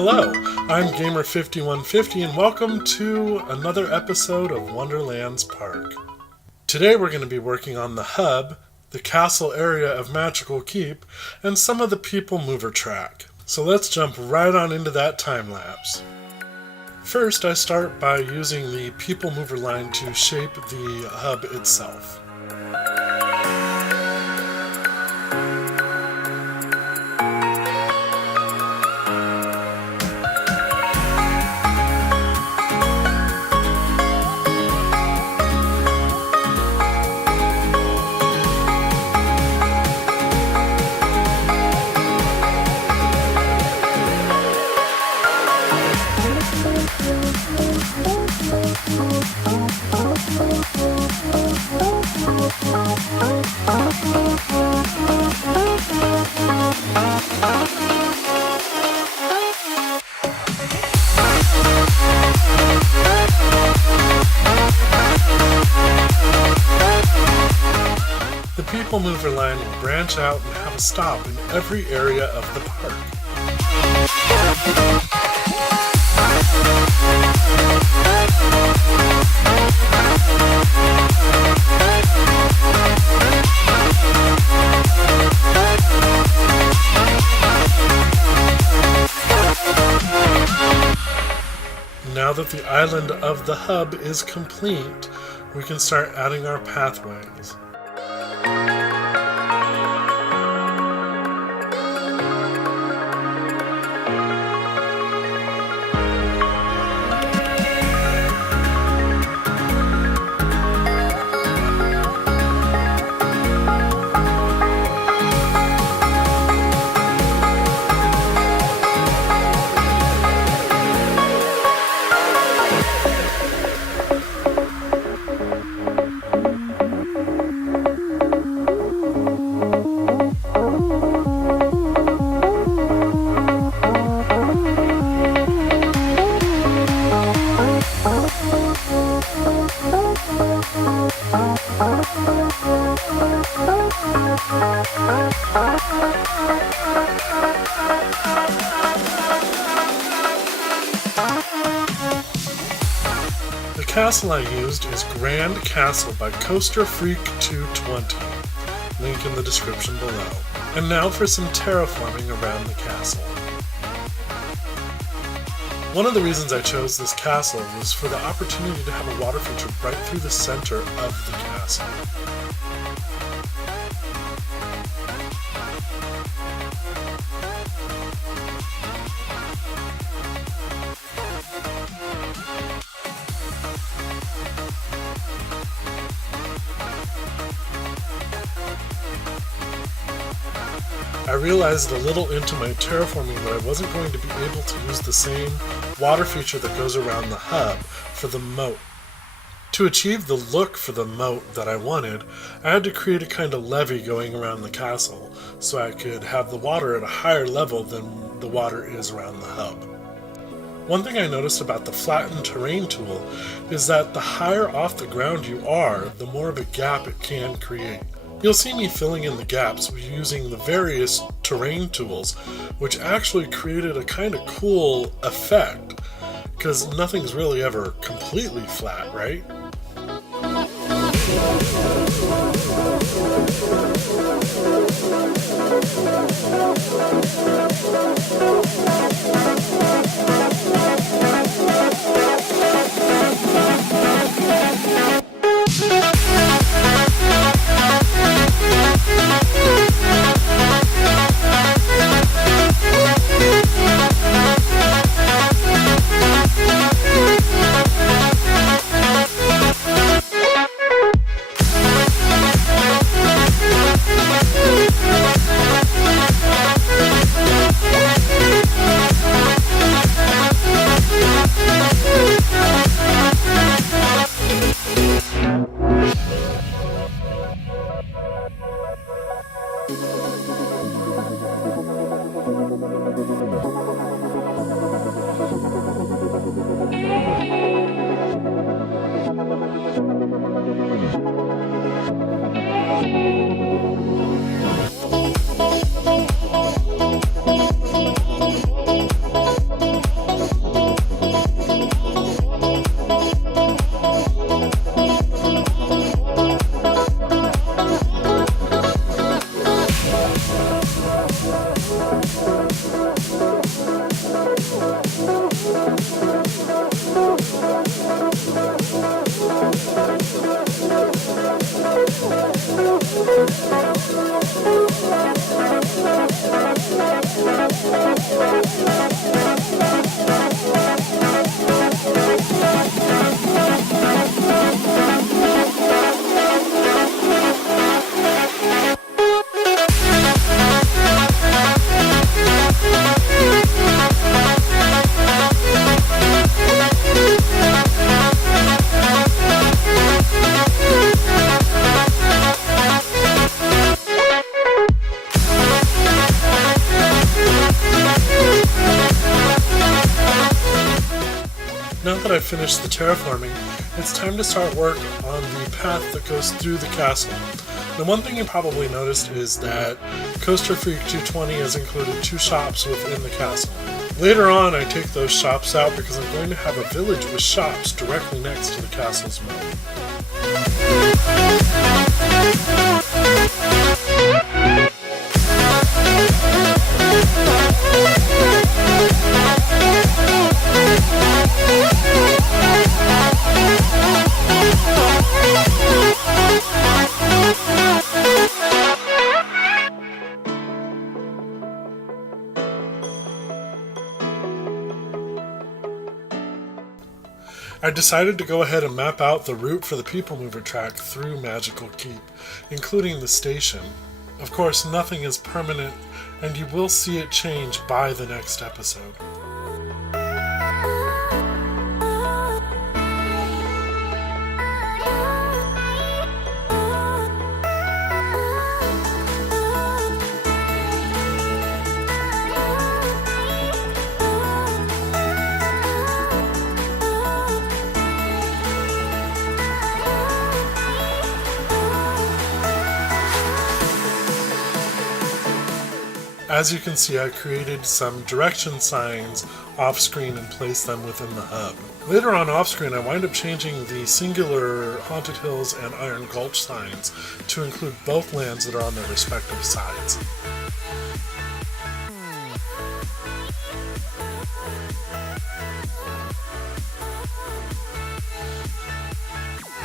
Hello, I'm Gamer5150 and welcome to another episode of Wonderlands Park. Today we're going to be working on the hub, the castle area of Magical Keep, and some of the people mover track. So let's jump right on into that time lapse. First, I start by using the people mover line to shape the hub itself. The people mover line will branch out and have a stop in every area of the park. Now that the island of the hub is complete, we can start adding our pathways. The castle I used is Grand Castle by Coaster Freak 220, link in the description below. And now for some terraforming around the castle. One of the reasons I chose this castle was for the opportunity to have a water feature right through the center of the castle. I realized a little into my terraforming that I wasn't going to be able to use the same water feature that goes around the hub for the moat. To achieve the look for the moat that I wanted, I had to create a kind of levee going around the castle so I could have the water at a higher level than the water is around the hub. One thing I noticed about the flattened terrain tool is that the higher off the ground you are, the more of a gap it can create. You'll see me filling in the gaps using the various terrain tools, which actually created a kind of cool effect, because nothing's really ever completely flat, right? Now that I've finished the terraforming, it's time to start work on the path that goes through the castle. Now, one thing you probably noticed is that Coaster Freak 220 has included 2 shops within the castle. Later on, I take those shops out because I'm going to have a village with shops directly next to the castle's moat. I decided to go ahead and map out the route for the People Mover track through Magical Keep, including the station. Of course, nothing is permanent, and you will see it change by the next episode. As you can see, I created some direction signs off-screen and placed them within the hub. Later on off-screen, I wind up changing the singular Haunted Hills and Iron Gulch signs to include both lands that are on their respective sides.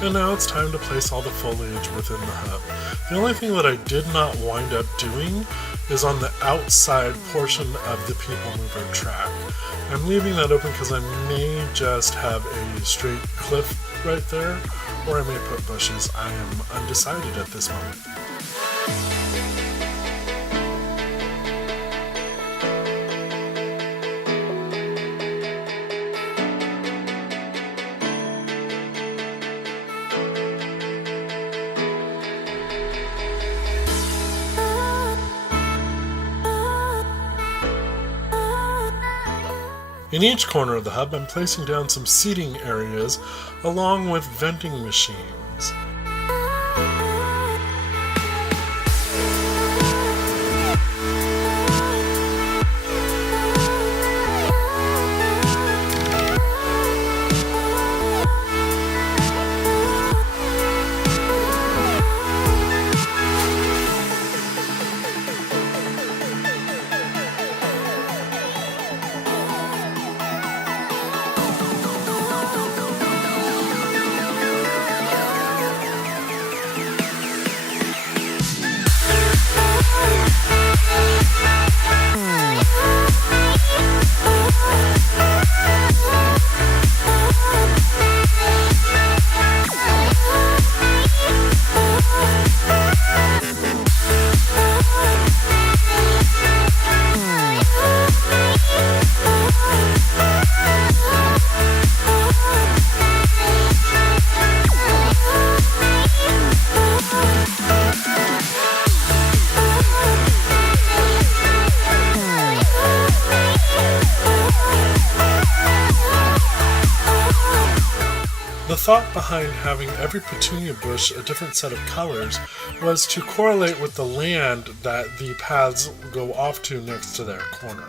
And now it's time to place all the foliage within the hub. The only thing that I did not wind up doing is on the outside portion of the People Mover track. I'm leaving that open because I may just have a straight cliff right there, or I may put bushes. I am undecided at this moment. In each corner of the hub, I'm placing down some seating areas along with venting machines. The thought behind having every petunia bush a different set of colors was to correlate with the land that the paths go off to next to their corner.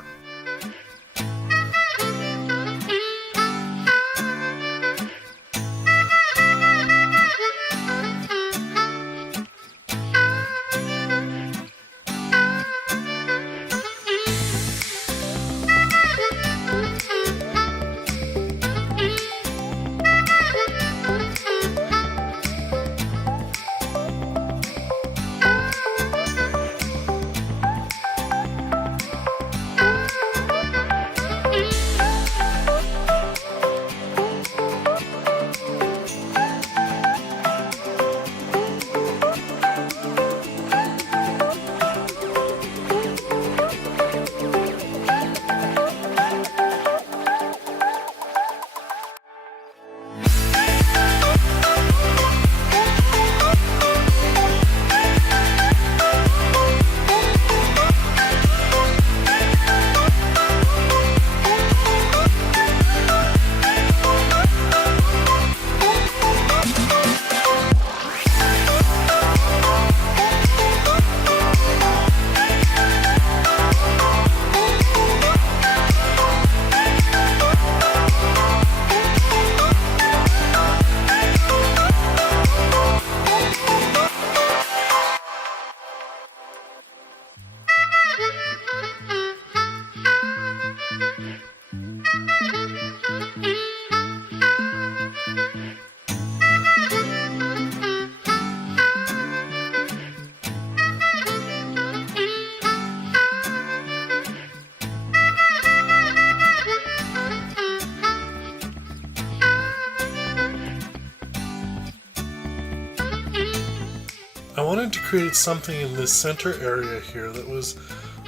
I wanted to create something in this center area here that was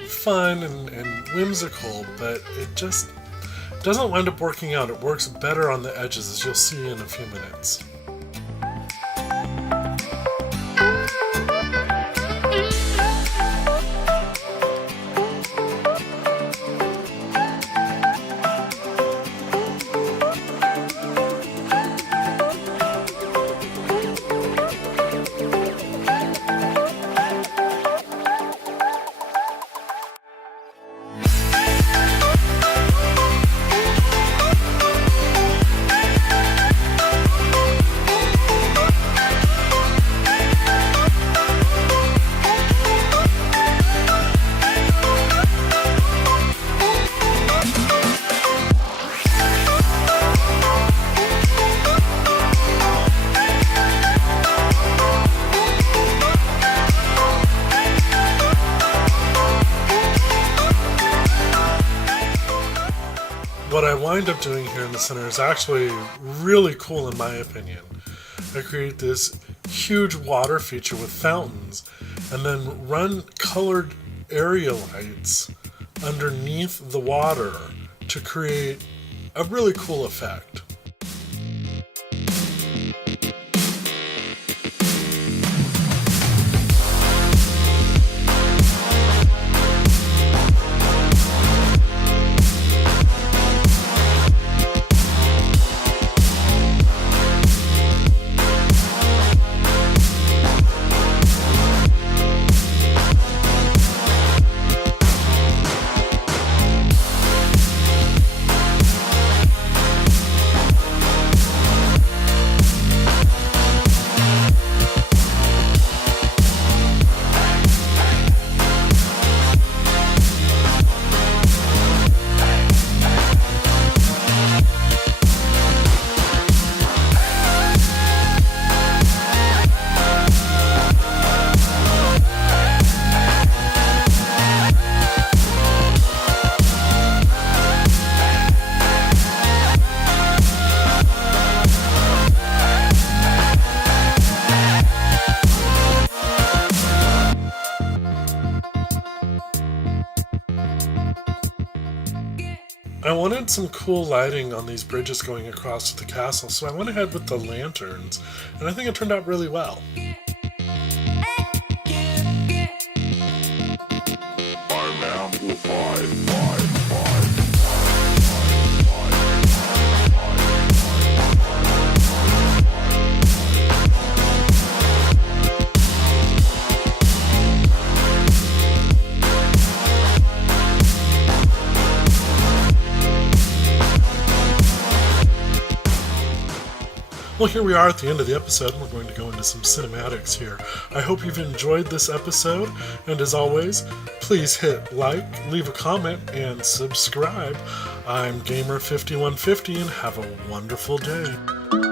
fun and whimsical, but it just doesn't wind up working out. It works better on the edges, as you'll see in a few minutes. What I wind up doing here in the center is actually really cool in my opinion. I create this huge water feature with fountains and then run colored area lights underneath the water to create a really cool effect. I wanted some cool lighting on these bridges going across to the castle, so I went ahead with the lanterns, and I think it turned out really well. Well, here we are at the end of the episode, and we're going to go into some cinematics here. I hope you've enjoyed this episode, and as always, please hit like, leave a comment, and subscribe. I'm Gamer5150, and have a wonderful day.